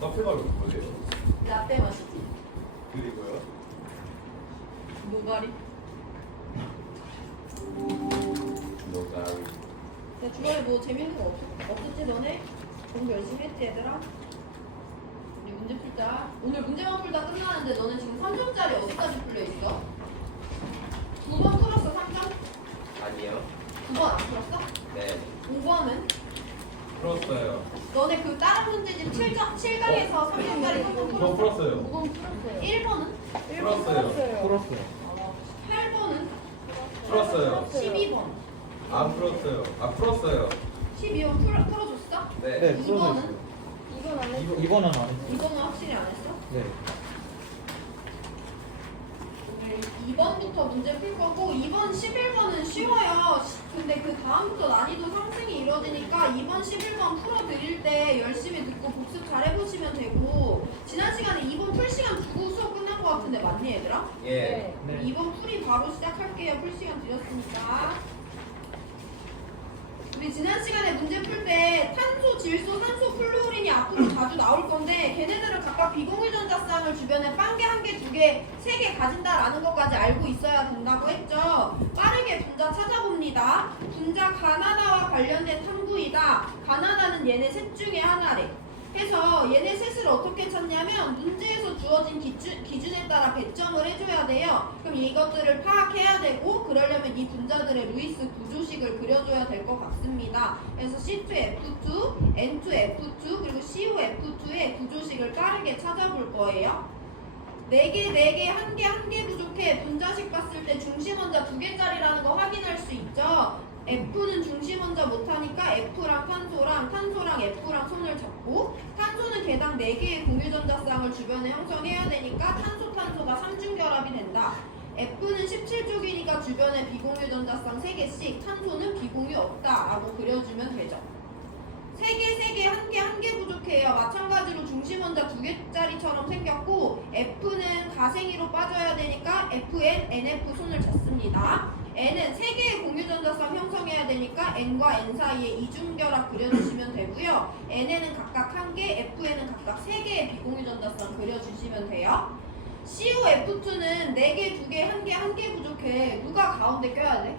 카페 가면 뭐예요? 라떼 마시지. 그리고요? 노가리. 노가리. 야, 주말에 뭐 재밌는 거 없었지 너네? 공부 열심히 했지 얘들아? 우리 문제 풀자. 오늘 문제만 풀다 끝나는데 너는 지금 3점짜리 어디까지 풀려 있어? 9번 풀었어 3점? 아니요. 9번 안 풀었어? 네. 5번은? 풀었어요. 너네 그 다른 문제집 7강에서 3점짜리 3번 저 풀었어? 풀었어요. 5번 풀었어요. 1번은? 풀었어요. 8번은? 풀었어요. 12번. 안 풀었어요. 아, 풀었어요. 12번 풀어줬어? 네. 네, 2번은? 이건 안 했어. 이거는 안 했어요. 2번은 확실히 안 했어? 네. 오늘 2번부터 문제 풀 거고 2번 11번은 쉬워요. 근데 그 다음부터 난이도 상승이 이루어지니까 2번 11번 풀어드릴 때 열심히 듣고 복습 잘 해보시면 되고 지난 시간에 2번 풀 시간 두고 수업 끝난 거 같은데 맞니 얘들아? 예. 네. 2번 풀이 바로 시작할게요. 풀 시간 드렸으니까. 우리 지난 시간에 문제 풀 때 탄소, 질소, 산소, 플루오린이 앞으로 자주 나올 건데 걔네들은 각각 비공유전자쌍을 주변에 빵개 한 개, 두 개, 세 개 가진다라는 것까지 알고 있어야 된다고 했죠. 빠르게 분자 찾아봅니다. 분자 가나다와 관련된 탐구이다. 가나다는 얘네 셋 중에 하나래. 해서 얘네 셋을 어떻게 찾냐면 문제에서 주어진 기준에 따라 배점을 해줘야 돼요. 그럼 이것들을 파악해야 되고 그러려면 이 분자들의 루이스 구조식을 그려줘야 될 것 같습니다. 그래서 C2F2, N2F2 그리고 COF2의 구조식을 빠르게 찾아볼 거예요. 4개, 4개, 1개, 1개 부족해. 분자식 봤을 때 중심원자 2개짜리라는 거 확인할 수 있죠. F는 중심원자 못하니까 F랑 탄소랑 F랑 손을 잡고 탄소는 개당 4개의 공유전자쌍을 주변에 형성해야 되니까 탄소가 3중결합이 된다. F는 17쪽이니까 주변에 비공유전자쌍 3개씩 탄소는 비공유 없다 라고 그려주면 되죠. 3개, 1개 부족해요. 마찬가지로 중심원자 2개짜리처럼 생겼고 F는 가생이로 빠져야 되니까 FN, NF 손을 잡습니다. N은 3개의 공유전자쌍 형성해야 되니까 N과 N 사이에 이중결합 그려주시면 되고요. N에는 각각 1개, F에는 각각 3개의 비공유전자쌍 그려주시면 돼요. COF2는 4개, 2개, 1개 부족해. 누가 가운데 껴야 돼?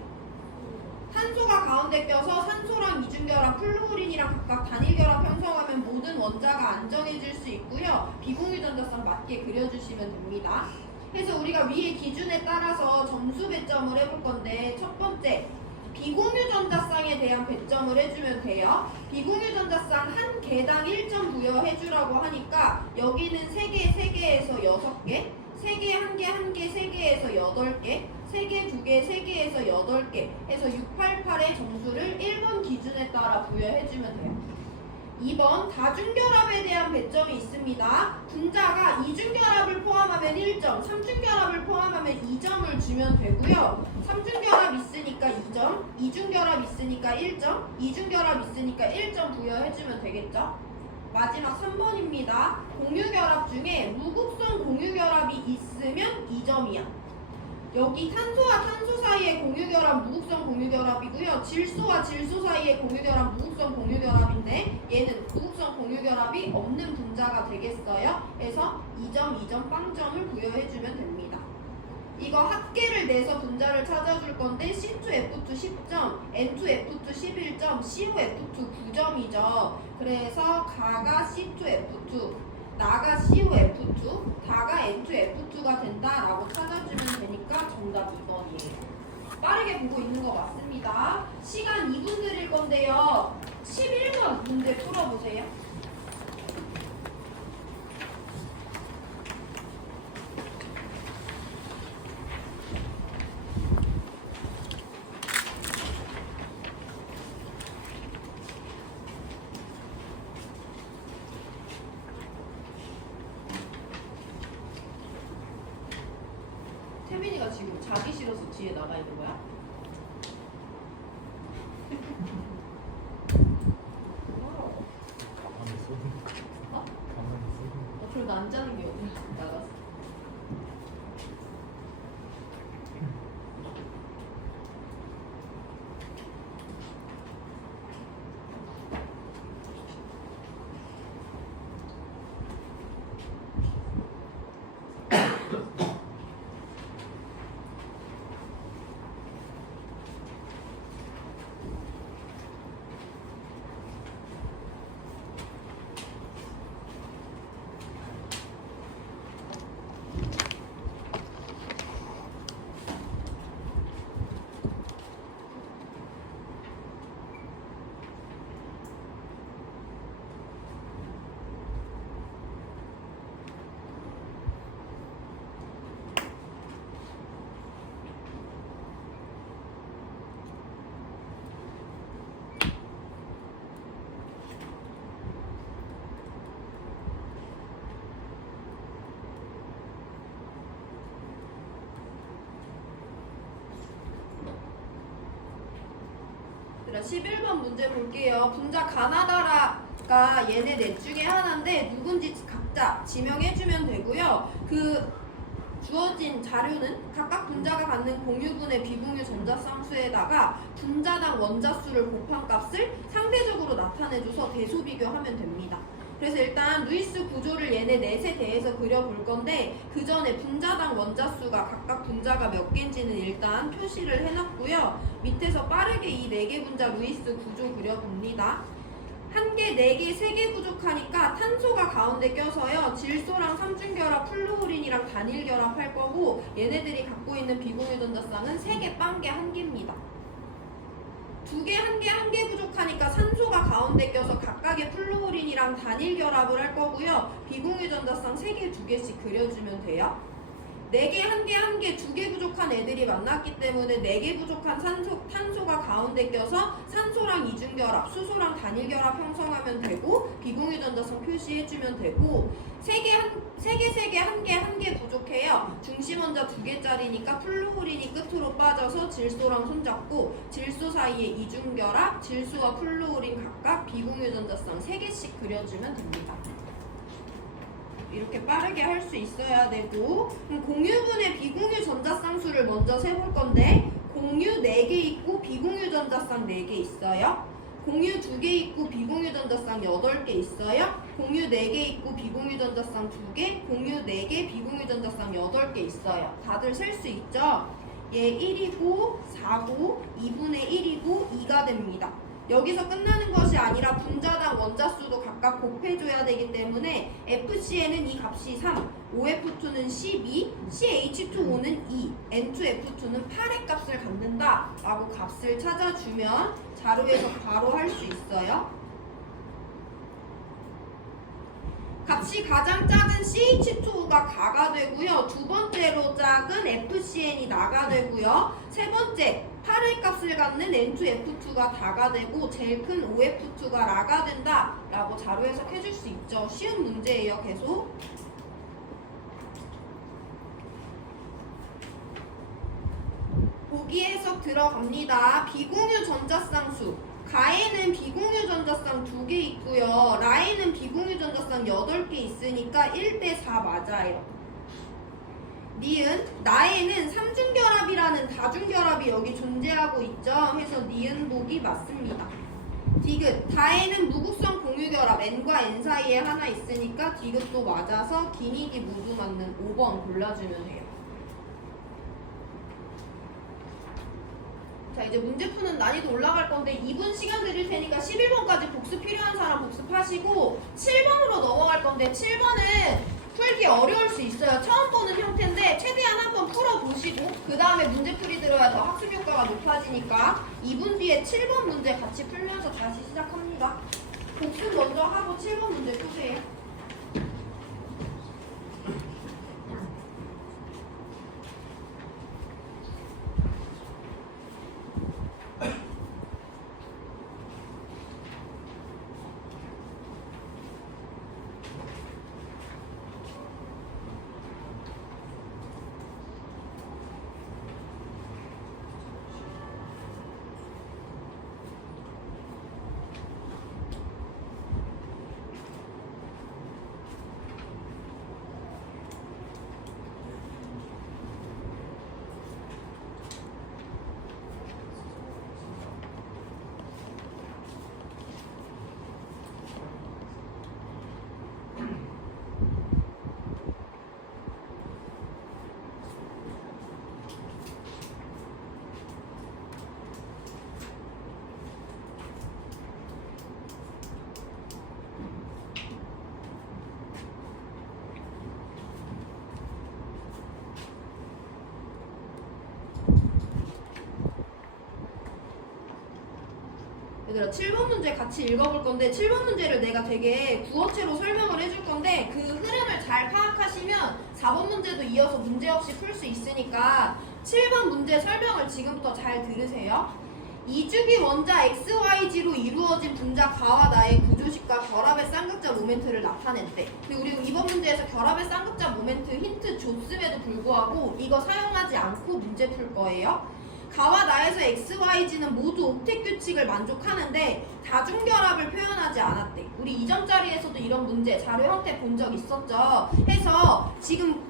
탄소가 가운데 껴서 산소랑 이중결합, 플루오린이랑 각각 단일결합 형성하면 모든 원자가 안정해질 수 있고요. 비공유전자쌍 맞게 그려주시면 됩니다. 그래서 우리가 위의 기준에 따라서 점수 배점을 해볼 건데 첫 번째, 비공유전자쌍에 대한 배점을 해주면 돼요. 비공유전자쌍 한 개당 1점 부여해주라고 하니까 여기는 3개, 3개에서 6개, 3개, 1개, 1개, 3개에서 8개, 3개, 2개, 3개에서 8개 해서 688의 점수를 1번 기준에 따라 부여해주면 돼요. 2번 다중결합에 대한 배점이 있습니다. 분자가 이중결합을 포함하면 1점, 3중결합을 포함하면 2점을 주면 되고요. 3중결합 있으니까 2점, 이중결합 있으니까 1점, 이중결합 있으니까 1점 부여해주면 되겠죠. 마지막 3번입니다. 공유결합 중에 무극성 공유결합이 있으면 2점이야. 여기 탄소와 탄소 사이의 공유결합 무극성 공유결합이고요. 질소와 질소 사이의 공유결합 무극성 공유결합인데 얘는 무극성 공유결합이 없는 분자가 되겠어요. 그래서 2점, 2점, 빵점을 부여해주면 됩니다. 이거 합계를 내서 분자를 찾아줄 건데 C2F2 10점, N2F2 11점, COF2 9점이죠. 그래서 가가 C2F2, 나가 COF2, 다가 N2F2가 된다라고 찾아주면 되니까 정답 2번이에요. 빠르게 보고 있는 거 맞습니다. 시간 2분 드릴 건데요. 11번 문제 풀어보세요. 태민이가 지금 자기 싫어서 뒤에 나가 있는 거야? 가만히 있어. 어? 가만히 있어. 별로 안 자는 게 어디야? 나가서. 11번 문제 볼게요. 분자 가나다라가 얘네 넷 중에 하나인데 누군지 각자 지명해주면 되고요. 그 주어진 자료는 각각 분자가 갖는 공유분의 비공유 전자쌍수에다가 분자당 원자수를 곱한 값을 상대적으로 나타내줘서 대소 비교하면 됩니다. 그래서 일단 루이스 구조를 얘네 넷에 대해서 그려볼 건데 그 전에 분자당 원자수가 각각 분자가 몇 개인지는 일단 표시를 해놨고요. 밑에서 빠르게 이 4개 분자 루이스 구조 그려봅니다. 1개, 4개, 3개 부족하니까 탄소가 가운데 껴서요. 질소랑 삼중결합, 플루오린이랑 단일결합 할 거고 얘네들이 갖고 있는 비공유 전자쌍은 3개, 빵개 1개입니다. 2개, 1개, 1개 부족하니까 산소가 가운데 껴서 각각의 플루오린이랑 단일 결합을 할 거고요. 비공유 전자쌍 3개, 2개씩 그려주면 돼요. 4개, 1개, 1개, 2개 부족한 애들이 만났기 때문에 4개 부족한 탄소가 가운데 껴서 산소랑 이중결합, 수소랑 단일결합 형성하면 되고 비공유 전자쌍 표시해주면 되고 3개, 1개 부족해요. 중심 원자 2개짜리니까 플루오린이 끝으로 빠져서 질소랑 손잡고 질소 사이에 이중결합, 질소와 플루오린 각각 비공유 전자쌍 3개씩 그려주면 됩니다. 이렇게 빠르게 할 수 있어야 되고 그럼 공유분의 비공유 전자쌍수를 먼저 세볼 건데 공유 4개 있고 비공유 전자쌍 4개 있어요. 공유 2개 있고 비공유 전자쌍 8개 있어요. 공유 4개 있고 비공유 전자쌍 2개, 공유 4개 비공유 전자쌍 8개 있어요. 다들 셀 수 있죠? 얘 1이고 4고 2분의 1이고 2가 됩니다. 여기서 끝나는 것이 아니라 분자당 원자수도 각각 곱해줘야 되기 때문에 FCn은 이 값이 3, OF2는 12, CH2O는 2, N2F2는 8의 값을 갖는다 라고 값을 찾아주면 자료에서 바로 할 수 있어요. 값이 가장 작은 CH2O가 가가 되고요. 두 번째로 작은 FCn이 나가 되고요. 세 번째 8의 값을 갖는 N2F2가 다가 되고 제일 큰 OF2가 라가 된다 라고 자료 해석해 줄 수 있죠. 쉬운 문제예요. 계속 보기 해석 들어갑니다. 비공유 전자쌍수 가에는 비공유 전자쌍 2개 있고요. 라에는 비공유 전자쌍 8개 있으니까 1대 4 맞아요. 니은 나에는 삼중결합이라는 다중결합이 여기 존재하고 있죠. 그래서 니은 보기 맞습니다. 디귿 다에는 무극성 공유결합 N과 N 사이에 하나 있으니까 디귿도 맞아서 기니기 모두 맞는 5번 골라주면 돼요. 자 이제 문제 푸는 난이도 올라갈 건데 2분 시간 드릴 테니까 11번까지 복습 필요한 사람 복습하시고 7번으로 넘어갈 건데 7번은 풀기 어려울 수 있어요. 처음 보는 형태인데 최대한 한번 풀어보시고 그 다음에 문제풀이 들어야 더 학습 효과가 높아지니까 2분 뒤에 7번 문제 같이 풀면서 다시 시작합니다. 복습 먼저 하고 7번 문제 푸세요. 얘들아 7번 문제 같이 읽어볼 건데 7번 문제를 내가 되게 구어체로 설명을 해줄 건데 그 흐름을 잘 파악하시면 4번 문제도 이어서 문제없이 풀 수 있으니까 7번 문제 설명을 지금부터 잘 들으세요. 이주기 원자 XYG로 이루어진 분자 가와 나의 구조식과 결합의 쌍극자 모멘트를 나타냈대. 그리고 이번 문제에서 결합의 쌍극자 모멘트 힌트 줬음에도 불구하고 이거 사용하지 않고 문제 풀 거예요. 가와 나에서 XYZ는 모두 옥텟 규칙을 만족하는데 다중결합을 표현하지 않았대. 우리 이전 자리에서도 이런 문제 자료 형태 본 적 있었죠. 해서 지금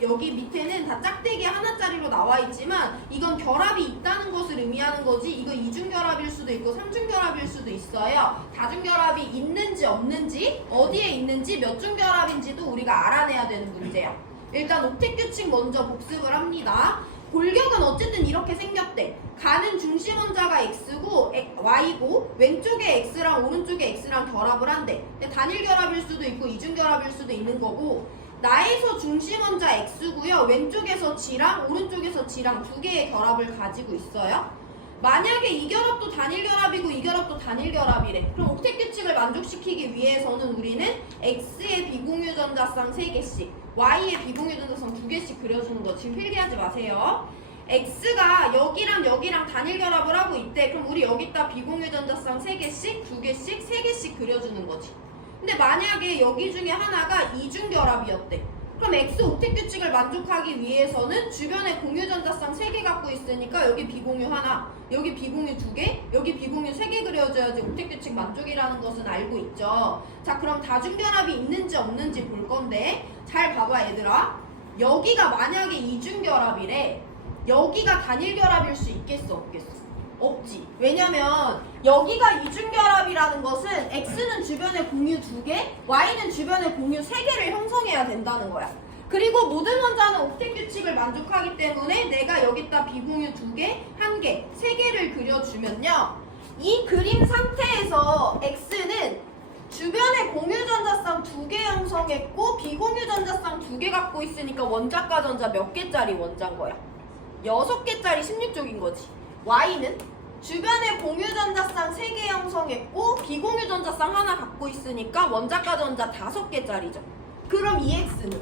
여기 밑에는 다 짝대기 하나짜리로 나와 있지만 이건 결합이 있다는 것을 의미하는 거지 이거 이중결합일 수도 있고 삼중결합일 수도 있어요. 다중결합이 있는지 없는지 어디에 있는지 몇 중결합인지도 우리가 알아내야 되는 문제야. 일단 옥텟 규칙 먼저 복습을 합니다. 골격은 어쨌든 이렇게 생겼대. 가는 중심 원자가 X고 Y고 왼쪽에 X랑 오른쪽에 X랑 결합을 한대. 단일 결합일 수도 있고 이중 결합일 수도 있는 거고 나에서 중심 원자 X고요. 왼쪽에서 G랑 오른쪽에서 G랑 두 개의 결합을 가지고 있어요. 만약에 이 결합도 단일 결합이고 이 결합도 단일 결합이래. 그럼 옥텟 규칙을 만족시키기 위해서는 우리는 X의 비공유 전자쌍 3개씩 Y의 비공유 전자쌍 2개씩 그려주는 거 지금 필기하지 마세요. X가 여기랑 여기랑 단일 결합을 하고 있대. 그럼 우리 여기다 비공유 전자쌍 3개씩 2개씩 3개씩 그려주는 거지. 근데 만약에 여기 중에 하나가 이중결합이었대. 그럼 X 옥텟 규칙을 만족하기 위해서는 주변에 공유 전자쌍 3개 갖고 있으니까 여기 비공유 하나, 여기 비공유 2개, 여기 비공유 3개 그려줘야지 옥텟 규칙 만족이라는 것은 알고 있죠. 자, 그럼 다중결합이 있는지 없는지 볼 건데 잘 봐봐 얘들아. 여기가 만약에 이중결합이래. 여기가 단일결합일 수 있겠어 없겠어? 없지. 왜냐면 여기가 이중결합이라는 것은 X는 주변에 공유 2개, Y는 주변에 공유 3개를 형성해야 된다는 거야. 그리고 모든 원자는 옥텟 규칙을 만족하기 때문에 내가 여기다 비공유 2개, 1개, 3개를 그려주면요. 이 그림 상태에서 X는 주변에 공유 전자쌍 2개 형성했고 비공유 전자쌍 2개 갖고 있으니까 원자과 전자 몇 개짜리 원자인 거야? 6개짜리 16쪽인 거지. Y는 주변에 공유 전자쌍 3개 형성했고 비공유 전자쌍 하나 갖고 있으니까 원자과 전자 5개짜리죠. 그럼 이 X는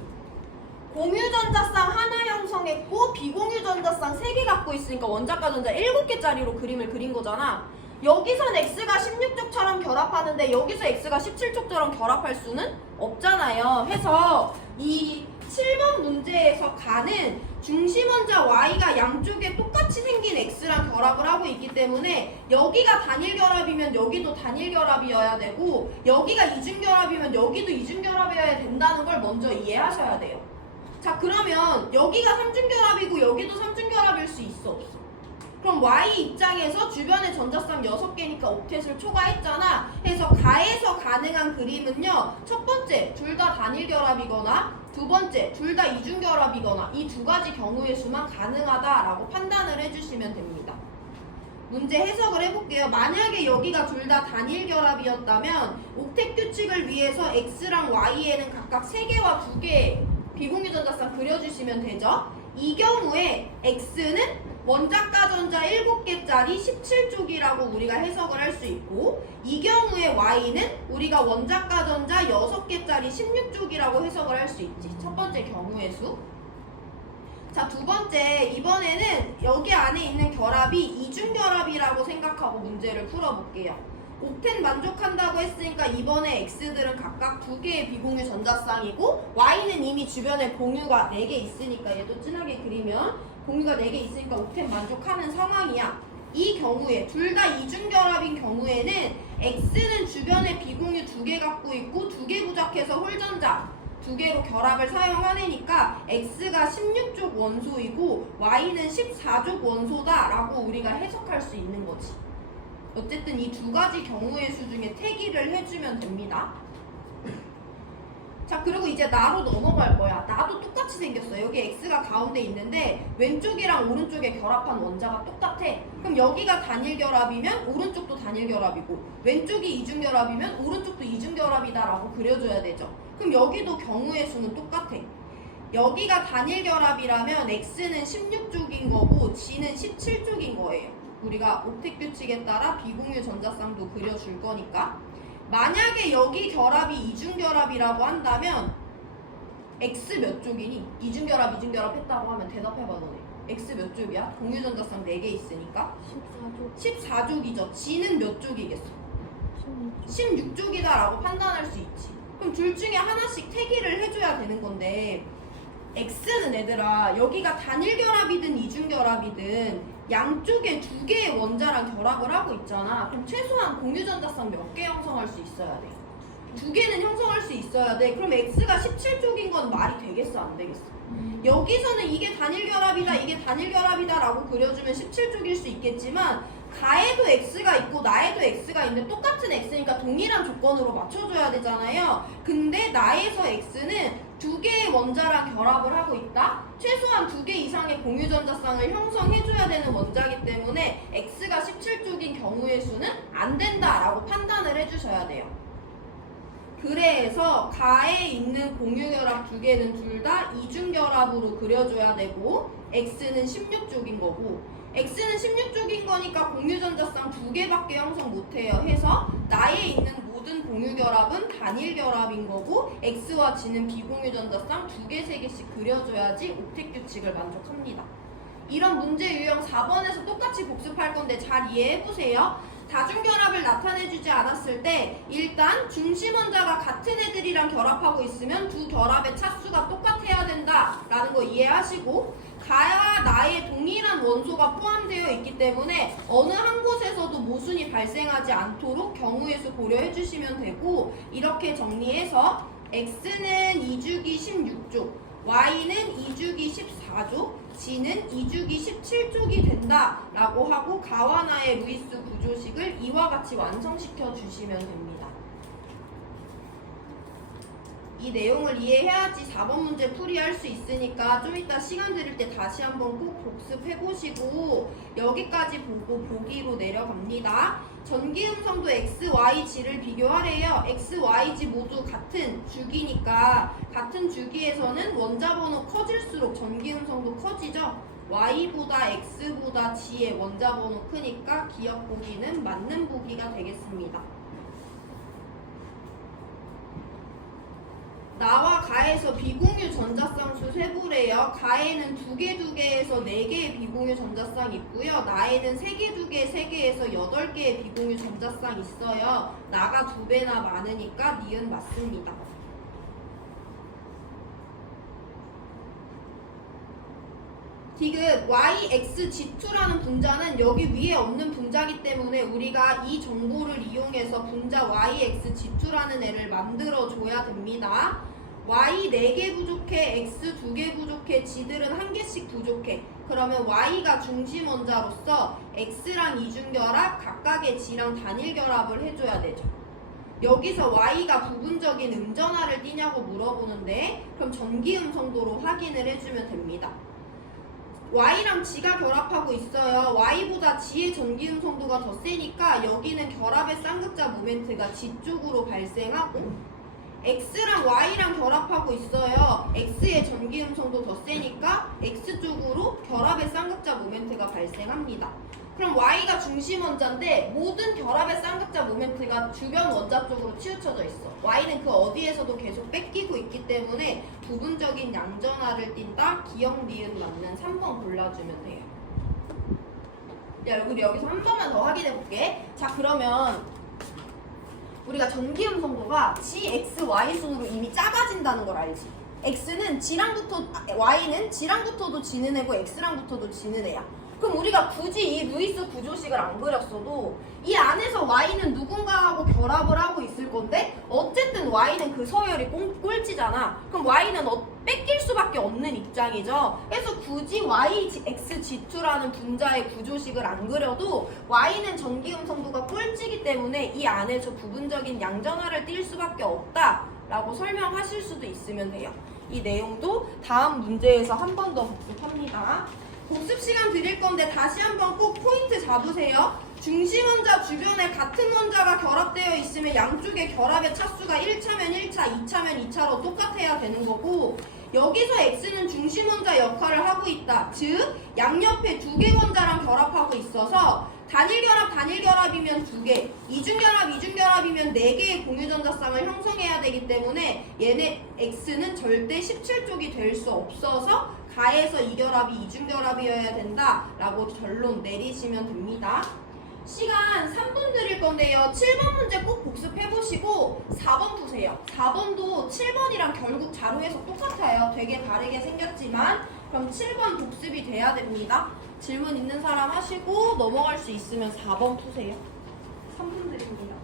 공유 전자쌍 하나 형성했고 비공유 전자쌍 3개 갖고 있으니까 원자과 전자 7개짜리로 그림을 그린 거잖아. 여기선 X가 16쪽처럼 결합하는데 여기서 X가 17쪽처럼 결합할 수는 없잖아요. 해서 이 7번 문제에서 가는 중심원자 Y가 양쪽에 똑같이 생긴 X랑 결합을 하고 있기 때문에 여기가 단일결합이면 여기도 단일결합이어야 되고 여기가 이중결합이면 여기도 이중결합이어야 된다는 걸 먼저 이해하셔야 돼요. 자, 그러면 여기가 삼중결합이고 여기도 삼중결합일 수 있어 없어? 그럼 Y 입장에서 주변에 전자쌍 6개니까 옥텟을 초과했잖아. 해서 가에서 가능한 그림은요. 첫 번째, 둘 다 단일결합이거나 두 번째, 둘 다 이중결합이거나 이 두 가지 경우의 수만 가능하다라고 판단을 해주시면 됩니다. 문제 해석을 해볼게요. 만약에 여기가 둘 다 단일결합이었다면 옥텟 규칙을 위해서 X랑 Y에는 각각 3개와 2개 비공유 전자쌍 그려주시면 되죠. 이 경우에 X는 원자과 전자 7개짜리 17쪽이라고 우리가 해석을 할 수 있고 이 경우에 Y는 우리가 원자과 전자 6개짜리 16쪽이라고 해석을 할 수 있지. 첫 번째 경우의 수. 자, 두 번째, 이번에는 여기 안에 있는 결합이 이중결합이라고 생각하고 문제를 풀어볼게요. 옥텟 만족한다고 했으니까 이번에 X들은 각각 2개의 비공유 전자쌍이고 Y는 이미 주변에 공유가 4개 있으니까 얘도 진하게 그리면 공유가 4개 있으니까 옥텟 만족하는 상황이야. 이 경우에 둘 다 이중결합인 경우에는 X는 주변에 비공유 2개 갖고 있고 2개 부착해서 홀전자 2개로 결합을 사용하니까 X가 16쪽 원소이고 Y는 14쪽 원소다 라고 우리가 해석할 수 있는 거지. 어쨌든 이 두 가지 경우의 수 중에 태기를 해주면 됩니다. 자, 그리고 이제 나로 넘어갈 거야. 나도 똑같이 생겼어. 여기 X가 가운데 있는데 왼쪽이랑 오른쪽에 결합한 원자가 똑같아. 그럼 여기가 단일결합이면 오른쪽도 단일결합이고 왼쪽이 이중결합이면 오른쪽도 이중결합이다라고 그려줘야 되죠. 그럼 여기도 경우의 수는 똑같아. 여기가 단일결합이라면 X는 16쪽인 거고 G는 17쪽인 거예요. 우리가 옥텟 규칙에 따라 비공유 전자쌍도 그려줄 거니까. 만약에 여기 결합이 이중결합이라고 한다면 X 몇 쪽이니? 이중결합 했다고 하면 대답해봐 너네. X 몇 쪽이야? 공유 전자쌍 4개 있으니까 14쪽이죠. G는 몇 쪽이겠어? 16쪽이다 라고 판단할 수 있지. 그럼 둘 중에 하나씩 태기를 해줘야 되는 건데 X는 얘들아 여기가 단일결합이든 이중결합이든 양쪽에 두 개의 원자랑 결합을 하고 있잖아. 그럼 최소한 공유전자쌍 몇 개 형성할 수 있어야 돼? 두 개는 형성할 수 있어야 돼. 그럼 X가 17쪽인 건 말이 되겠어? 안 되겠어? 여기서는 이게 단일결합이다, 이게 단일결합이다 라고 그려주면 17쪽일 수 있겠지만 가에도 X가 있고 나에도 X가 있는데 똑같은 X니까 동일한 조건으로 맞춰줘야 되잖아요. 근데 나에서 X는 두 개의 원자랑 결합을 하고 있다? 최소한 두 개 이상의 공유전자쌍을 형성해줘야 되는 원자이기 때문에 X가 17쪽인 경우의 수는 안 된다라고 판단을 해주셔야 돼요. 그래서 가에 있는 공유결합 두 개는 둘 다 이중결합으로 그려줘야 되고 X는 16쪽인 거고 X는 16쪽인 거니까 공유전자쌍 두 개밖에 형성 못해요. 해서 나에 있는 모든 공유결합은 단일결합인 거고 X와 G는 비공유전자쌍 두 개, 세 개씩 그려줘야지 옥텟 규칙을 만족합니다. 이런 문제 유형 4번에서 똑같이 복습할 건데 잘 이해해보세요. 다중결합을 나타내주지 않았을 때 일단 중심원자가 같은 애들이랑 결합하고 있으면 두 결합의 차수가 똑같아야 된다라는 거 이해하시고 가와 나의 동일한 원소가 포함되어 있기 때문에 어느 한 곳에서도 모순이 발생하지 않도록 경우의 수 고려해 주시면 되고 이렇게 정리해서 X는 2주기 16쪽, Y는 2주기 14쪽, G는 2주기 17쪽이 된다라고 하고 가와 나의 루이스 구조식을 이와 같이 완성시켜 주시면 됩니다. 이 내용을 이해해야지 4번 문제 풀이할 수 있으니까 좀 이따 시간 드릴 때 다시 한번 꼭 복습해보시고 여기까지 보고 보기로 내려갑니다. 전기음성도 X, Y, G를 비교하래요. X, Y, G 모두 같은 주기니까 같은 주기에서는 원자번호 커질수록 전기음성도 커지죠. Y보다 X보다 G의 원자번호 크니까 기억 보기는 맞는 보기가 되겠습니다. 나와 가에서 비공유 전자쌍수 세부래요. 가에는 두 개에서 4개의 비공유 전자쌍 있고요. 나에는 3개, 2개, 3개에서 8개의 비공유 전자쌍 있어요. 나가 2배나 많으니까 니은 맞습니다. 디귿 YXG2라는 분자는 여기 위에 없는 분자이기 때문에 우리가 이 정보를 이용해서 분자 YXG2라는 애를 만들어 줘야 됩니다. Y 4개 부족해, X 2개 부족해, G들은 1개씩 부족해. 그러면 Y가 중심 원자로서 X랑 이중결합, 각각의 G랑 단일결합을 해줘야 되죠. 여기서 Y가 부분적인 음전하를 띠냐고 물어보는데 그럼 전기음성도로 확인을 해주면 됩니다. Y랑 G가 결합하고 있어요. Y보다 G의 전기음성도가 더 세니까 여기는 결합의 쌍극자 모멘트가 G 쪽으로 발생하고 X랑 Y랑 결합하고 있어요. X의 전기음성도 더 세니까 X 쪽으로 결합의 쌍극자 모멘트가 발생합니다. 그럼 Y가 중심 원자인데 모든 결합의 쌍극자 모멘트가 주변 원자 쪽으로 치우쳐져 있어. Y는 그 어디에서도 계속 뺏기고 있기 때문에 부분적인 양전하를 띈다. 기억 니은 맞는 3번 골라주면 돼요. 야, 우리 여기서 한 번만 더 확인해볼게. 자, 그러면 우리가 전기음성도가 G, X, Y 순으로 이미 작아진다는 걸 알지? X는 Y는 G랑 붙어도 G는 애고 X랑 붙어도 G는 애야. 그럼 우리가 굳이 이 루이스 구조식을 안 그렸어도 이 안에서 Y는 누군가하고 결합을 하고 있을 건데 어쨌든 Y는 그 서열이 꼴찌잖아. 그럼 Y는 뺏길 수밖에 없는 입장이죠. 그래서 굳이 YXG2라는 분자의 구조식을 안 그려도 Y는 전기음성도가 꼴찌이기 때문에 이 안에서 부분적인 양전하를 띌 수밖에 없다라고 설명하실 수도 있으면 돼요. 이 내용도 다음 문제에서 한 번 더 복습합니다. 복습 시간 드릴 건데 다시 한번 꼭 포인트 잡으세요. 중심 원자 주변에 같은 원자가 결합되어 있으면 양쪽의 결합의 차수가 1차면 1차, 2차면 2차로 똑같아야 되는 거고 여기서 X는 중심 원자 역할을 하고 있다. 즉 양옆에 2개 원자랑 결합하고 있어서 단일결합이면 2개, 이중결합이면 4개의 공유전자쌍을 형성해야 되기 때문에 얘네 X는 절대 17쪽이 될 수 없어서 가에서 이 결합이 이중결합이어야 된다라고 결론 내리시면 됩니다. 시간 3분 드릴 건데요. 7번 문제 꼭 복습해보시고 4번 푸세요. 4번도 7번이랑 결국 자료에서 똑같아요. 되게 다르게 생겼지만 그럼 7번 복습이 돼야 됩니다. 질문 있는 사람 하시고 넘어갈 수 있으면 4번 푸세요. 3분 드립니다.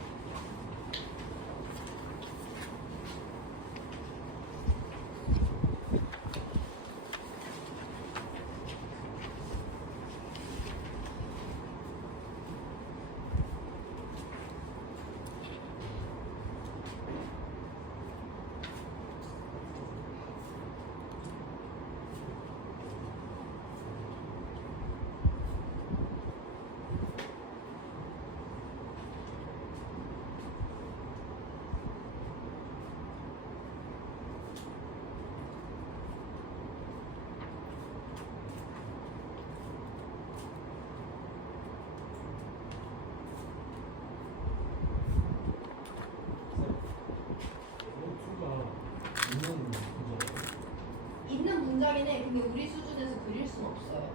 있는 문장이네. 근데 우리 수준에서 그릴 순 없어요.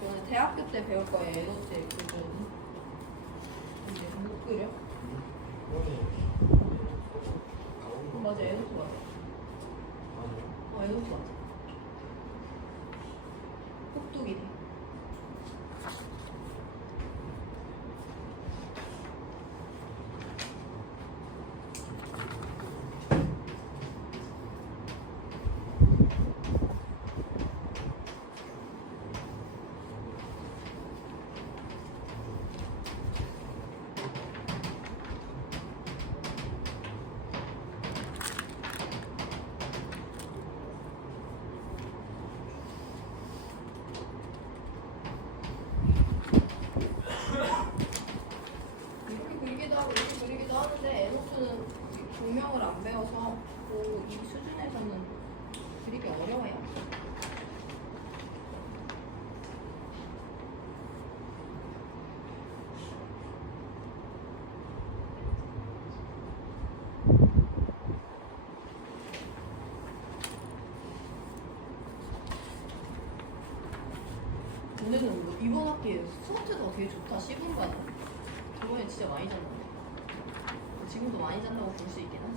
이거는 대학교 때 배울 거예요. 에너지 기준. 이제 못 그려? 맞아, 에너지 맞아. 에너지 맞아. 혹독이네. 이렇게 그리기도 하는데 에노스는 조명을 안 배워서 이 수준에서는 그리기 어려워요. 오늘은 뭐 이번 학기에 스쿼트가 되게 좋다. 10분간. 저번에 진짜 많이 잤는데. 지금도 많이 잔다고 볼 수 있긴 하지.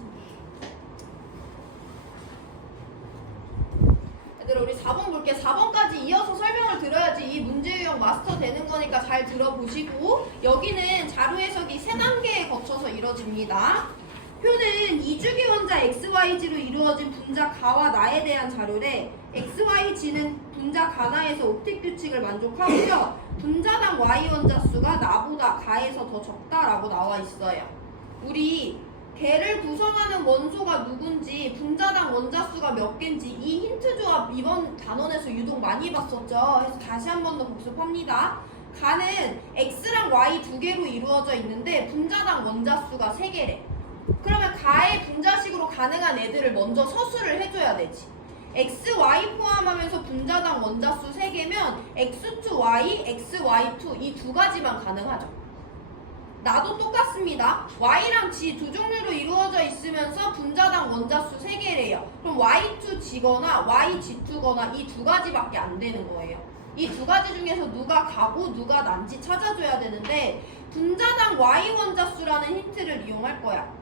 얘들아, 우리 4번 볼게. 4번까지 이어서 설명을 들어야지 이 문제 유형 마스터 되는 거니까 잘 들어보시고, 여기는 자료 해석이 3단계에 거쳐서 이뤄집니다. 표는 이주기 원자 XYG로 이루어진 분자 가와 나에 대한 자료래. XYG는 분자 가나에서 옵틱 규칙을 만족하고요. 분자당 Y 원자 수가 나보다 가에서 더 적다라고 나와 있어요. 우리 걔를 구성하는 원소가 누군지, 분자당 원자 수가 몇 개인지 이 힌트 조합 이번 단원에서 유독 많이 봤었죠. 그래서 다시 한 번 더 복습합니다. 가는 X랑 Y 두 개로 이루어져 있는데 분자당 원자 수가 3개래. 그러면 가의 분자식으로 가능한 애들을 먼저 서술을 해줘야 되지. X, Y 포함하면서 분자당 원자수 3개면 X2Y, XY2 이 두 가지만 가능하죠. 나도 똑같습니다. Y랑 G 두 종류로 이루어져 있으면서 분자당 원자수 3개래요. 그럼 Y2G거나 YG2거나 이 두 가지밖에 안 되는 거예요. 이 두 가지 중에서 누가 가고 누가 난지 찾아줘야 되는데 분자당 Y 원자수라는 힌트를 이용할 거야.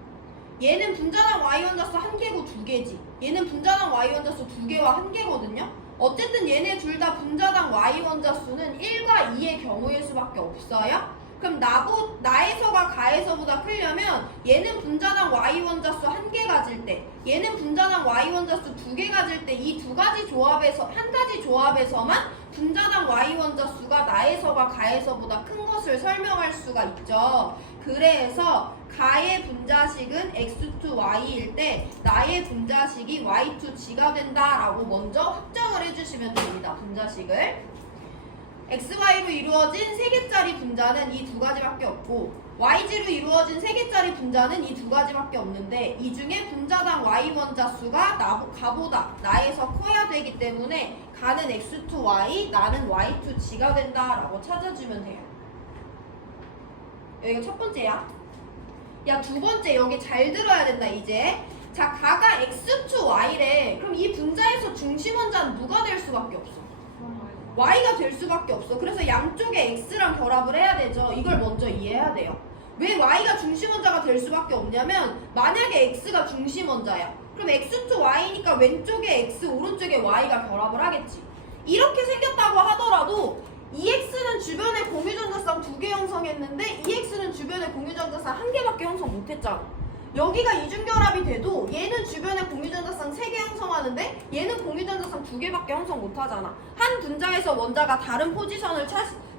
얘는 분자당 Y 원자수 1개고 2개지. 얘는 분자당 Y 원자수 2개와 1개거든요. 어쨌든 얘네 둘 다 분자당 Y 원자수는 1과 2의 경우일 수밖에 없어요. 그럼 나에서가 가에서보다 크려면 얘는 분자당 Y 원자수 1개 가질 때, 얘는 분자당 Y 원자수 2개 가질 때 이 두 가지 조합에서 한 가지 조합에서만 분자당 Y 원자수가 나에서가 가에서보다 큰 것을 설명할 수가 있죠. 그래서 가의 분자식은 X2Y일 때 나의 분자식이 Y2G가 된다라고 먼저 확정을 해주시면 됩니다. 분자식을. XY로 이루어진 3개짜리 분자는 이 두 가지밖에 없고 YG로 이루어진 3개짜리 분자는 이 두 가지밖에 없는데 이 중에 분자당 Y 원자수가 가보다 나에서 커야 되기 때문에 가는 X2Y, 나는 Y2G가 된다라고 찾아주면 돼요. 여기가 첫 번째야. 야, 두 번째 여기 잘 들어야 된다 이제. 자, 가가 X2Y래. 그럼 이 분자에서 중심 원자는 누가 될 수밖에 없어? Y가 될 수밖에 없어. 그래서 양쪽에 X랑 결합을 해야 되죠. 이걸 먼저 이해해야 돼요. 왜 y가 중심 원자가 될 수밖에 없냐면 만약에 x가 중심 원자야. 그럼 x축 y니까 왼쪽에 x, 오른쪽에 y가 결합을 하겠지. 이렇게 생겼다고 하더라도 EX는 주변에 공유전자쌍 2개 형성했는데 EX는 주변에 공유전자쌍 1개밖에 형성 못했잖아. 여기가 이중결합이 돼도 얘는 주변에 공유전자쌍 3개 형성하는데 얘는 공유전자쌍 2개밖에 형성 못하잖아. 한 분자에서 원자가 다른 포지션을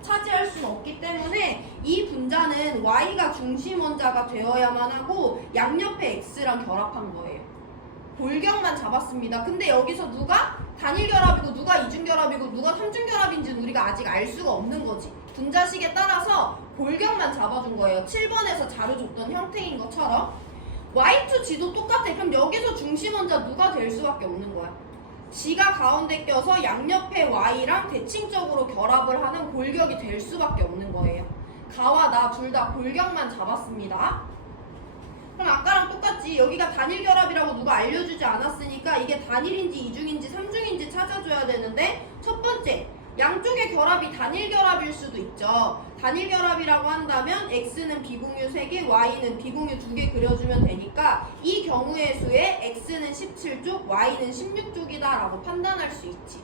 차지할 수는 없기 때문에 이 분자는 Y가 중심 원자가 되어야만 하고 양옆에 X랑 결합한 거예요. 골격만 잡았습니다. 근데 여기서 누가 단일결합이고 누가 이중결합이고 누가 삼중결합인지는 우리가 아직 알 수가 없는 거지. 분자식에 따라서 골격만 잡아준 거예요. 7번에서 자료 줬던 형태인 것처럼. Y2 G도 똑같아. 그럼 여기서 중심 원자 누가 될 수밖에 없는 거야. G가 가운데 껴서 양옆에 Y랑 대칭적으로 결합을 하는 골격이 될 수밖에 없는 거예요. 가와 나 둘 다 골격만 잡았습니다. 그럼 아까랑 똑같지. 여기가 단일결합이라고 누가 알려주지 않았으니까 이게 단일인지 이중인지 삼중인지 찾아줘야 되는데, 첫 번째, 양쪽의 결합이 단일결합일 수도 있죠. 단일결합이라고 한다면 x는 비공유 3개, y는 비공유 2개 그려주면 되니까 이 경우의 수에 x는 17쪽, y는 16쪽이다 라고 판단할 수 있지.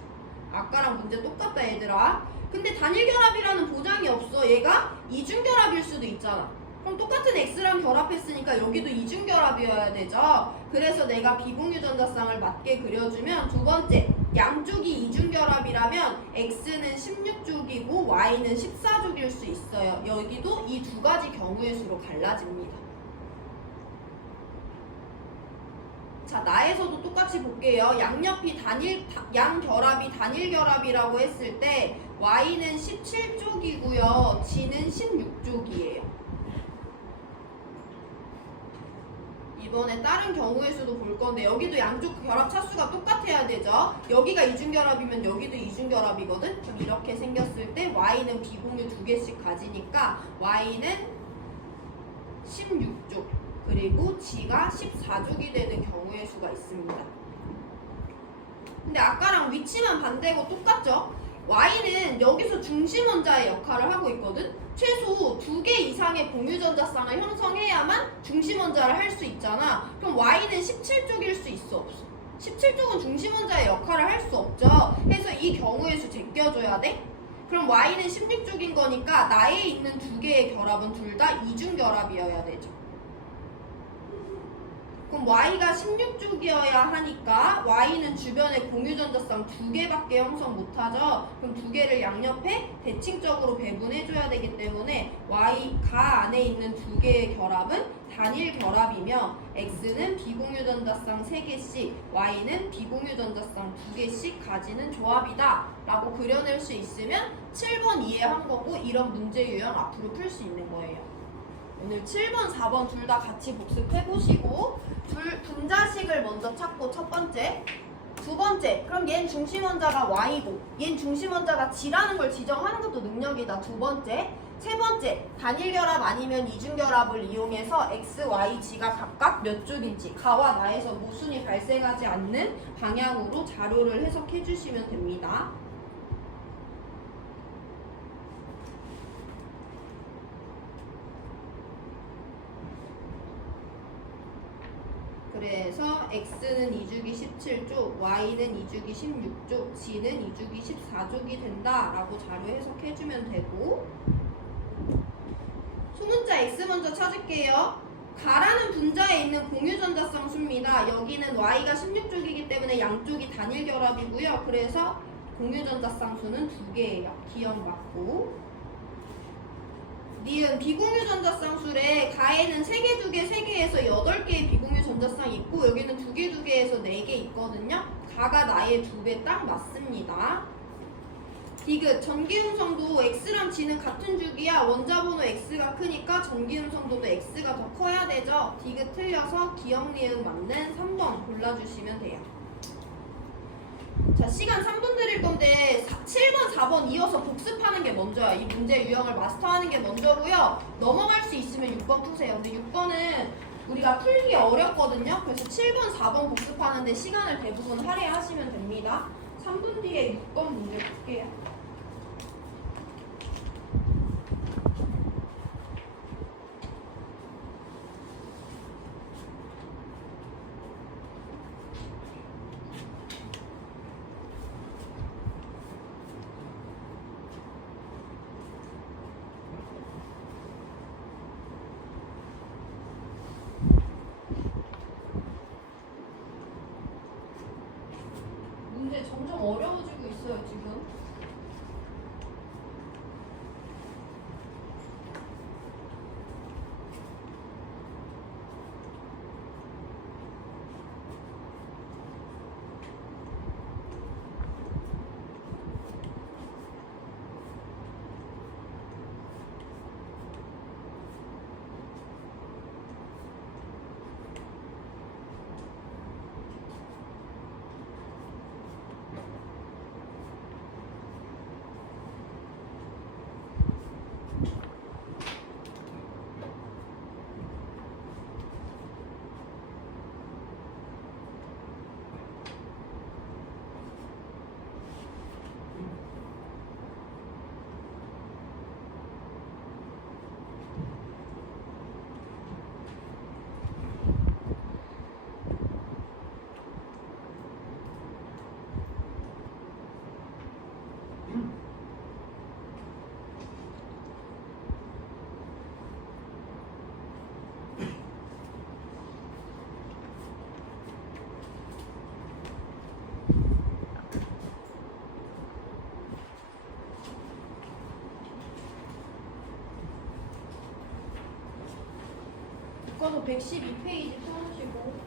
아까랑 문제 똑같다 얘들아. 근데 단일결합이라는 보장이 없어. 얘가 이중결합일 수도 있잖아. 그럼 똑같은 x랑 결합했으니까 여기도 이중결합이어야 되죠. 그래서 내가 비공유전자쌍을 맞게 그려주면, 두 번째, 양쪽이 이중결합이라면 x는 16쪽이고 y는 14쪽일 수 있어요. 여기도 이 두 가지 경우의 수로 갈라집니다. 자, 나에서도 똑같이 볼게요. 양옆이 양결합이 단일결합이라고 했을 때 y는 17쪽이고요. g는 16쪽이에요. 이번에 다른 경우의 수도 볼 건데 여기도 양쪽 결합 차수가 똑같아야 되죠. 여기가 이중결합이면 여기도 이중결합이거든. 그럼 이렇게 생겼을 때 y는 비공유 2개씩 가지니까 y는 16쪽 그리고 g가 14쪽이 되는 경우의 수가 있습니다. 근데 아까랑 위치만 반대고 똑같죠? y는 여기서 중심 원자의 역할을 하고 있거든. 최소 2개 이상의 공유전자쌍을 형성해야만 중심 원자를 할 수 있잖아. 그럼 y는 17쪽일 수 있어 없어? 17쪽은 중심 원자의 역할을 할 수 없죠. 그래서 이 경우의 수 제껴줘야 돼. 그럼 y는 16쪽인 거니까 나에 있는 2개의 결합은 둘 다 이중결합이어야 되죠. 그럼 y가 16쪽이어야 하니까 y는 주변에 공유전자쌍 2개밖에 형성 못하죠. 그럼 2개를 양옆에 대칭적으로 배분해줘야 되기 때문에 y가 안에 있는 2개의 결합은 단일 결합이며 x는 비공유전자쌍 3개씩, y는 비공유전자쌍 2개씩 가지는 조합이다 라고 그려낼 수 있으면 7번 이해한 거고, 이런 문제 유형 앞으로 풀 수 있는 거예요. 오늘 7번, 4번 둘 다 같이 복습해보시고, 분자식을 먼저 찾고 첫 번째, 두 번째, 그럼 얜 중심 원자가 y고 얜 중심 원자가 g라는 걸 지정하는 것도 능력이다. 두 번째, 세 번째, 단일결합 아니면 이중결합을 이용해서 x, y, g가 각각 몇 쪽인지 가와 나에서 모순이 발생하지 않는 방향으로 자료를 해석해 주시면 됩니다. 그래서 x는 2주기 17쪽, y는 2주기 16쪽, g는 2주기 14쪽이 된다 라고 자료 해석해주면 되고, 소문자 x 먼저 찾을게요. 가라는 분자에 있는 공유전자쌍 수입니다. 여기는 y가 16쪽이기 때문에 양쪽이 단일결합이고요. 그래서 공유전자쌍 수는 2개예요. 기억 맞고. 니은 비공유전자쌍술에 가에는 3개, 2개, 3개에서 8개의 비공유전자쌍이 있고 여기는 2개, 2개에서 4개 있거든요. 가가 나의 2배 딱 맞습니다. 디귿, 전기음성도 x랑 g는 같은 주기야. 원자번호 x가 크니까 전기음성도도 x가 더 커야 되죠. 디귿 틀려서 기억, 니은 맞는 3번 골라주시면 돼요. 자, 시간 3분 드릴 건데 7번, 4번 이어서 복습하는 게 먼저야. 이 문제 유형을 마스터하는 게 먼저고요. 넘어갈 수 있으면 6번 푸세요. 근데 6번은 우리가 풀기 어렵거든요. 그래서 7번, 4번 복습하는데 시간을 대부분 할애하시면 됩니다. 3분 뒤에 6번 문제 풀게요. 교과서 112페이지 펴놓으시고.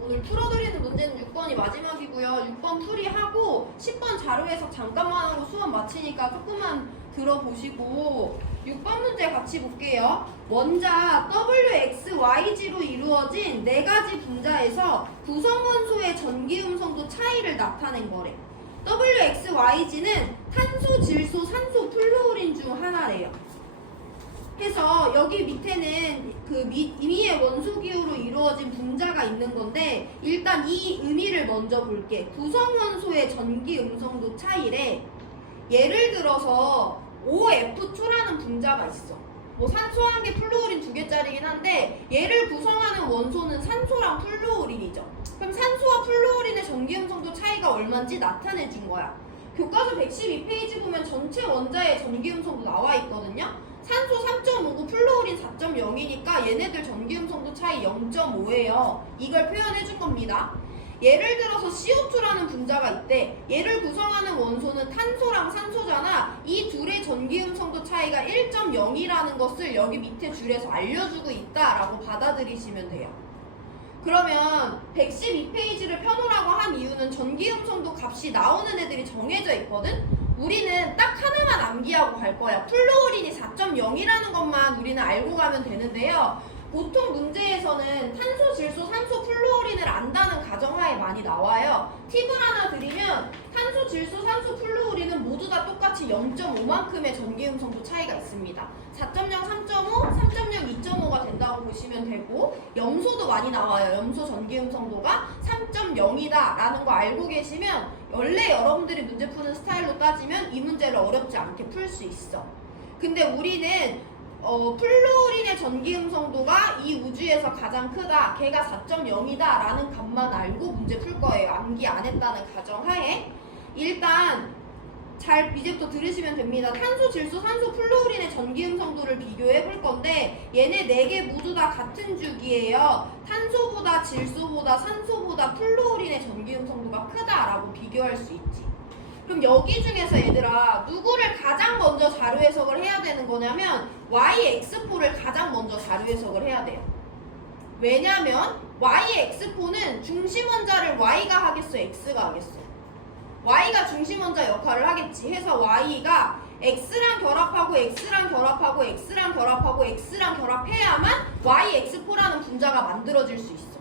오늘 풀어드리는 문제는 6번이 마지막이고요. 6번 풀이하고 10번 자료 해석 잠깐만 하고 수업 마치니까 조금만 들어보시고 6번 문제 같이 볼게요. 원자 WXYG로 이루어진 4가지 분자에서 구성 원소의 전기 음성도 차이를 나타낸 거래. WXYG는 탄소, 질소, 산소, 플루오린 중 하나래요. 해서 여기 밑에는 그 임의의 원소 기호로 이루어진 분자가 있는 건데 일단 이 의미를 먼저 볼게. 구성 원소의 전기 음성도 차이래. 예를 들어서 OF2라는 분자가 있어. 뭐 산소 1개, 플루오린 2개짜리긴 한데 얘를 구성하는 원소는 산소랑 플루오린이죠. 그럼 산소와 플루오린의 전기 음성도 차이가 얼마인지 나타내 준 거야. 교과서 112페이지 보면 전체 원자의 전기 음성도 나와 있거든요. 산소 3.5고 플루오린 4.0이니까 얘네들 전기 음성도 차이 0.5예요. 이걸 표현해 준 겁니다. 예를 들어서 CO2라는 분자가 있대. 얘를 구성하는 원소는 탄소랑 산소잖아. 이 둘의 전기 음성도 차이가 1.0이라는 것을 여기 밑에 줄에서 알려주고 있다라고 받아들이시면 돼요. 그러면 112페이지를 펴놓으라고 한 이유는 전기 음성도 값이 나오는 애들이 정해져 있거든? 우리는 딱 하나만 암기하고 갈 거야. 플루오린이 4.0이라는 것만 우리는 알고 가면 되는데요. 보통 문제에서는 탄소, 질소, 산소, 플루오린을 안다는 가정하에 많이 나와요. 팁을 하나 드리면 탄소, 질소, 산소, 플루오린은 모두 다 똑같이 0.5만큼의 전기 음성도 차이가 있습니다. 4.0, 3.5, 3.0, 2.5가 된다고 보시면 되고 염소도 많이 나와요. 염소 전기 음성도가 3.0이다 라는 거 알고 계시면 원래 여러분들이 문제 푸는 스타일로 따지면 이 문제를 어렵지 않게 풀 수 있어. 근데 우리는 플루오린의 전기 음성도가 이 우주에서 가장 크다. 걔가 4.0이다 라는 값만 알고 문제 풀 거예요. 암기 안 했다는 가정하에. 일단 잘 이제부터 들으시면 됩니다. 탄소, 질소, 산소, 플루오린의 전기 음성도를 비교해 볼 건데 얘네 4개 모두 다 같은 주기예요. 탄소보다 질소보다 산소보다 플루오린의 전기 음성도가 크다라고 비교할 수 있지. 그럼 여기 중에서 얘들아 누구를 가장 먼저 자료 해석을 해야 되는 거냐면 YX4를 가장 먼저 자료 해석을 해야 돼요. 왜냐면 YX4는 중심 원자를 Y가 하겠어, X가 하겠어? Y가 중심 원자 역할을 하겠지. 해서 Y가 X랑 결합하고 X랑 결합하고 X랑 결합하고 X랑 결합해야만 YX4라는 분자가 만들어질 수 있어.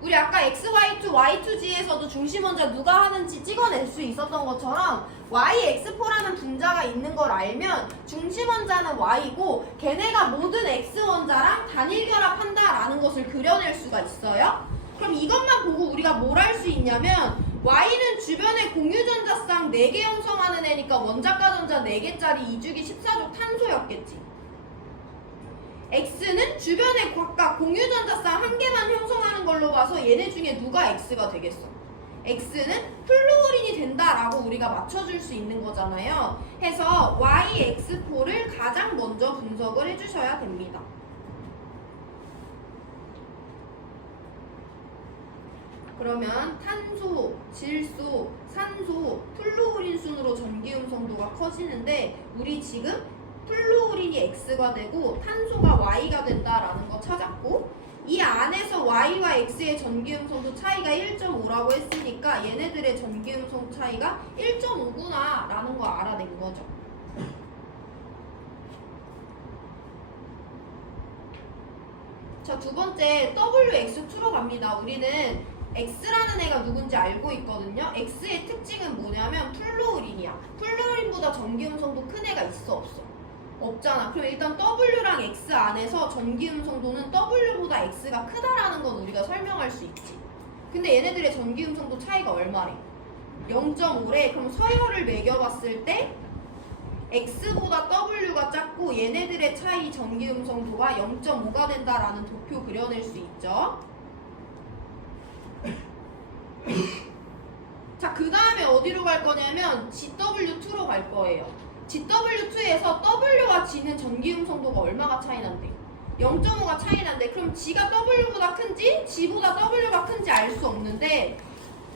우리 아까 XY2, Y2G에서도 중심 원자 누가 하는지 찍어낼 수 있었던 것처럼 YX4라는 분자가 있는 걸 알면 중심 원자는 Y고 걔네가 모든 X 원자랑 단일 결합한다라는 것을 그려낼 수가 있어요. 그럼 이것만 보고 우리가 뭘 할 수 있냐면 Y는 주변에 공유전자쌍 4개 형성하는 애니까 원자가 전자 4개짜리 2주기 14족 탄소였겠지. X는 주변에 각각 공유전자쌍 1개만 형성하는 걸로 봐서 얘네 중에 누가 X가 되겠어? X는 플루오린이 된다라고 우리가 맞춰줄 수 있는 거잖아요. 해서 YX4를 가장 먼저 분석을 해주셔야 됩니다. 그러면 탄소, 질소, 산소, 플루오린 순으로 전기 음성도가 커지는데 우리 지금 플루오린이 X가 되고 탄소가 Y가 된다라는 거 찾았고 이 안에서 Y와 X의 전기 음성도 차이가 1.5라고 했으니까 얘네들의 전기 음성 차이가 1.5구나 라는 거 알아낸 거죠. 자, 두 번째 WX2로 갑니다. 우리는 X라는 애가 누군지 알고 있거든요. X의 특징은 뭐냐면 플루오린이야. 플루오린보다 전기 음성도 큰 애가 있어, 없어? 없잖아. 그럼 일단 W랑 X 안에서 전기 음성도는 W보다 X가 크다라는 건 우리가 설명할 수 있지. 근데 얘네들의 전기 음성도 차이가 얼마래? 0.5래. 그럼 서열을 매겨봤을 때 X보다 W가 작고 얘네들의 차이 전기 음성도가 0.5가 된다라는 도표 그려낼 수 있죠. 그 다음에 어디로 갈 거냐면 GW2로 갈 거예요. GW2에서 W와 G는 전기음성도가 얼마가 차이 난대? 0.5가 차이 난대. 그럼 G가 W보다 큰지 G보다 W가 큰지 알 수 없는데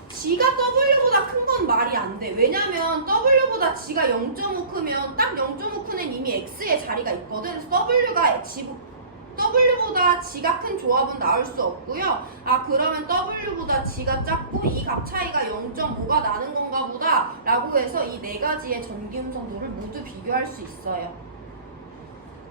G가 W보다 큰 건 말이 안 돼. 왜냐면 W보다 G가 0.5 크면 딱 0.5 크는 이미 X의 자리가 있거든. 그래서 W보다 G가 큰 조합은 나올 수 없고요. 아 그러면 W보다 G가 작고 이 값 차이가 0.5가 나는 건가 보다 라고 해서 이 네 가지의 전기음성도를 모두 비교할 수 있어요.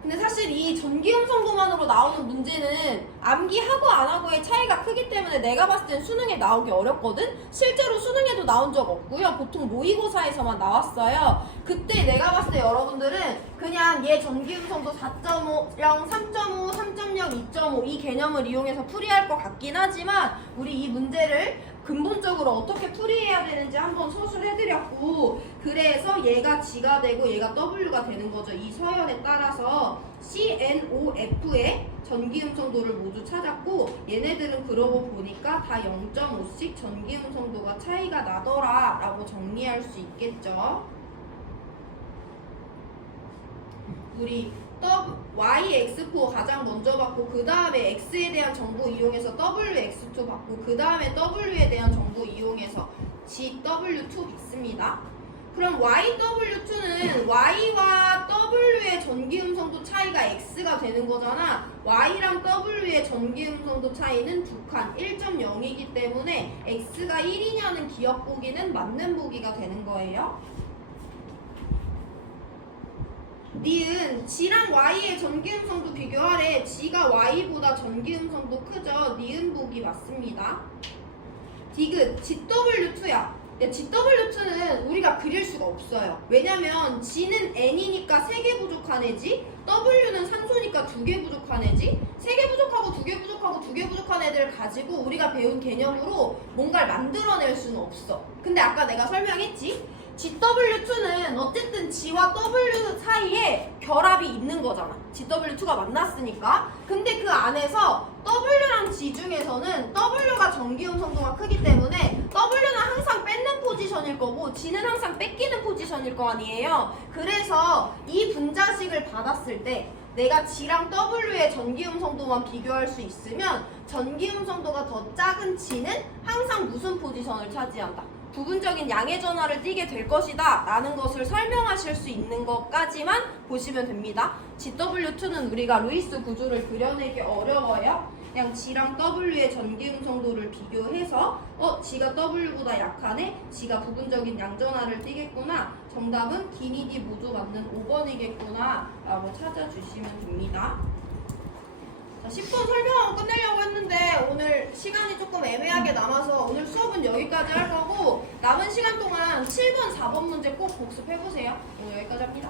근데 사실 이 전기음성도만으로 나오는 문제는 암기하고 안 하고의 차이가 크기 때문에 내가 봤을 땐 수능에 나오기 어렵거든? 실제로 수능에도 나온 적 없고요. 보통 모의고사에서만 나왔어요. 그때 내가 봤을 때 여러분들은 그냥 얘 전기음성도 4.5, 0, 3.5, 3.0, 2.5 이 개념을 이용해서 풀이할 것 같긴 하지만 우리 이 문제를 근본적으로 어떻게 풀이해야 되는지 한번 서술해드렸고 그래서 얘가 G가 되고 얘가 W가 되는 거죠. 이 서열에 따라서 CNOF의 전기음성도를 모두 찾았고 얘네들은 그러고 보니까 다 0.5씩 전기음성도가 차이가 나더라 라고 정리할 수 있겠죠. 우리 YX4 가장 먼저 받고 그 다음에 X에 대한 정보 이용해서 WX2 받고 그 다음에 W에 대한 정보 이용해서 GW2 있습니다. 그럼 YW2는 Y와 W의 전기음성도 차이가 X가 되는 거잖아. Y랑 W의 전기음성도 차이는 두 칸 1.0이기 때문에 X가 1이냐는 기억 보기는 맞는 보기가 되는 거예요. 니은 G랑 Y의 전기음성도 비교하래. G가 Y보다 전기음성도 크죠. 니은 보기 맞습니다. 디귿 GW2야. GW2는 우리가 그릴 수가 없어요. 왜냐면 G는 N이니까 3개 부족한 애지 W는 산소니까 2개 부족한 애지 3개 부족하고 2개 부족하고 2개 부족한 애들을 가지고 우리가 배운 개념으로 뭔가를 만들어낼 수는 없어. 근데 아까 내가 설명했지? GW2는 어쨌든 G와 W 사이에 결합이 있는 거잖아. GW2가 만났으니까. 근데 그 안에서 W랑 G 중에서는 W가 전기음성도가 크기 때문에 W는 항상 뺏는 포지션일 거고 G는 항상 뺏기는 포지션일 거 아니에요. 그래서 이 분자식을 받았을 때 내가 G랑 W의 전기음성도만 비교할 수 있으면 전기음성도가 더 작은 G는 항상 무슨 포지션을 차지한다? 부분적인 양의 전하를 띠게 될 것이다 라는 것을 설명하실 수 있는 것까지만 보시면 됩니다. GW2는 우리가 루이스 구조를 그려내기 어려워요. 그냥 G랑 W의 전기음성도를 비교해서 G가 W보다 약하네? G가 부분적인 양전하를 띠겠구나. 정답은 기니디 모두 맞는 5번이겠구나 라고 찾아주시면 됩니다. 자, 10분 설명하고 끝내려고 했는데 오늘 시간이 조금 애매하게 남아서 오늘 수업은 여기까지 할 거고 남은 시간 동안 7번, 4번 문제 꼭 복습해보세요. 오늘 여기까지 합니다.